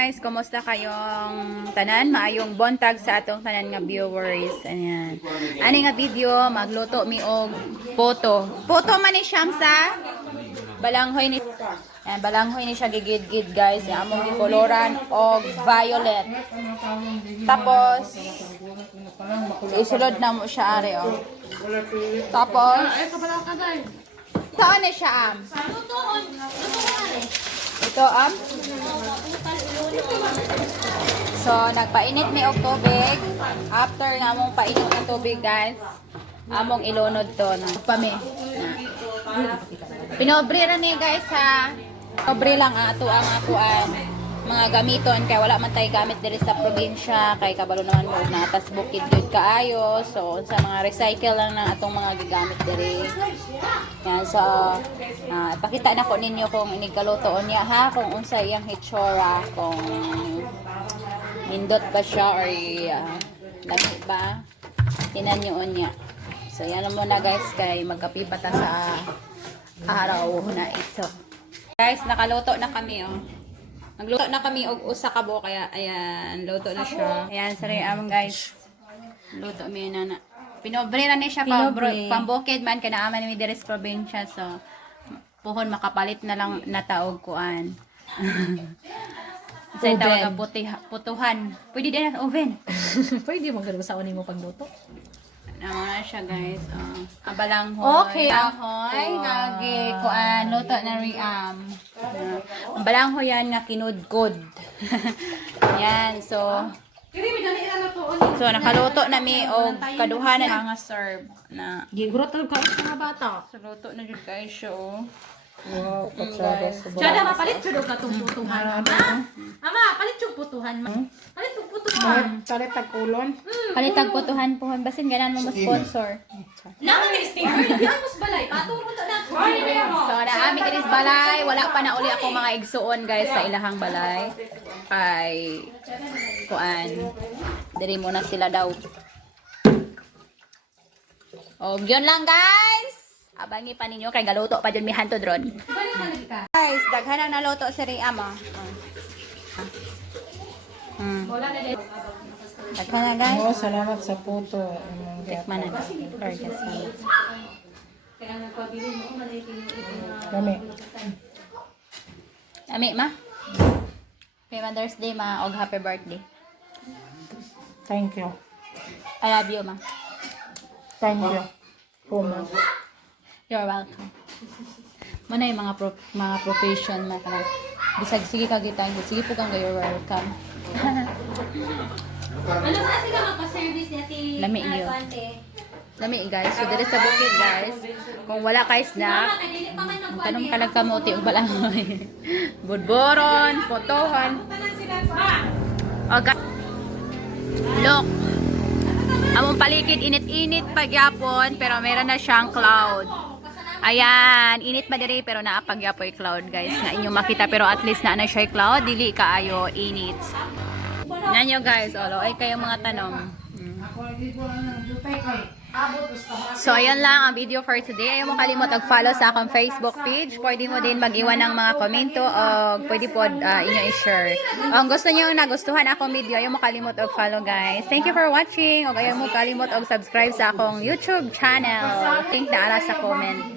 guys, kumusta kayong tanan? Maayong bontag sa atong tanan nga viewers. Ayan. Ani nga video, magluto mi og poto. Poto man ni siyang sa balanghoy ni. Ayan, balanghoy ni siya gigid-gid guys. Yung among gikoloran og violet. Tapos isulod na mo siya are oh. Tapos saan ni siya am? Ito so nagpainit ni og tubig. After nga mong painit ng tubig guys, among ilunod to na pami. Pinobre ra ni guys ha. Pobre lang ato ang akuan mga gamiton kay wala man tay gamit diri sa probinsya kay kabalo naman mo natas bukid gyud kaayo, so sa mga recycle lang na atong mga gigamit diri. Yan, so pakita na ko ninyo kung inigkalutoon niya ha, kung unsa iyang hitsura, kung nindot ba siya or lami ba, tinan nyo niya. So yan lang muna guys kay magkapipata sa araw na ito. Guys, nakaluto na kami oh. Nagluto na kami og usa ka buo kaya ayan, luto na siya. Ayan, sorry among guys. Luto mi na. Pinobre na ni siya pambukid man kana aman mi diri sa probinsya, so puhon makapalit na lang na taog kuan. Sa tawag putuhan. Pwede din ang oven. Pwede mo gano'n sa unin mo pagluto. Naman na siya guys. Balanghoy. Okay. Balanghoy. Nagi kuan. Luto na riam. Ang balanghoy yan nga kinudkod. Yan. So nakaluto na mi o kaduhanan mga serve na. Gigurot ka sa mga bata. So luto na jud guys siya oh. Wow, patsara sa Siya na mapalit siya ka itong putuhan. Ama, palit yung putuhan. Palit yung putuhan. Palit ang kulon. Palit ang putuhan po. Basin ganan mo sponsor. Naman na sticker. Yan mas balay. Paturo to na. So, naami kinis balay. Wala pa na uli ako mga igsuon guys sa ilahang balay. Kay kuan. Diri muna sila daw. O, yun lang guys. Abangi pa ninyo kay galuto pa dyan mi hantod ron. Guys, daghan ang naluto si Riam ah. Daghan na guys. Oh, salamat sa puto. Tikman na guys. Kami. Ami ma. Happy Mother's Day ma og happy birthday. Thank you. I love you ma. Thank you. Puma. You're welcome. Muna yung mga profession na kanang bisag sige ka gitang sige po kang you're welcome. Ano sa sila magpa-service niya ti Lami iyo. Lami guys. So dito sa bukid guys. Kung wala kay snack, tanong ka lang kamuti ug balanghoy. Budboron, potohan. Okay. Look. Among paligid init-init pagyapon pero meron na siyang cloud. Ayan, init ba diri pero naapagyapoy cloud guys na inyo makita pero at least na siya cloud, dili kaayo init. Nanyo guys, ay kayong mga tanong. So ayan lang ang video for today. Ayaw mo kalimot mag-follow sa akong Facebook page. Pwede mo din mag-iwan ng mga komento o pwede po inyo i-share. Kung gusto niyo nagustuhan akong video, ayaw mo kalimot mag-follow guys. Thank you for watching. O ayaw mo kalimot mag-subscribe sa akong YouTube channel. Link na ara sa comment.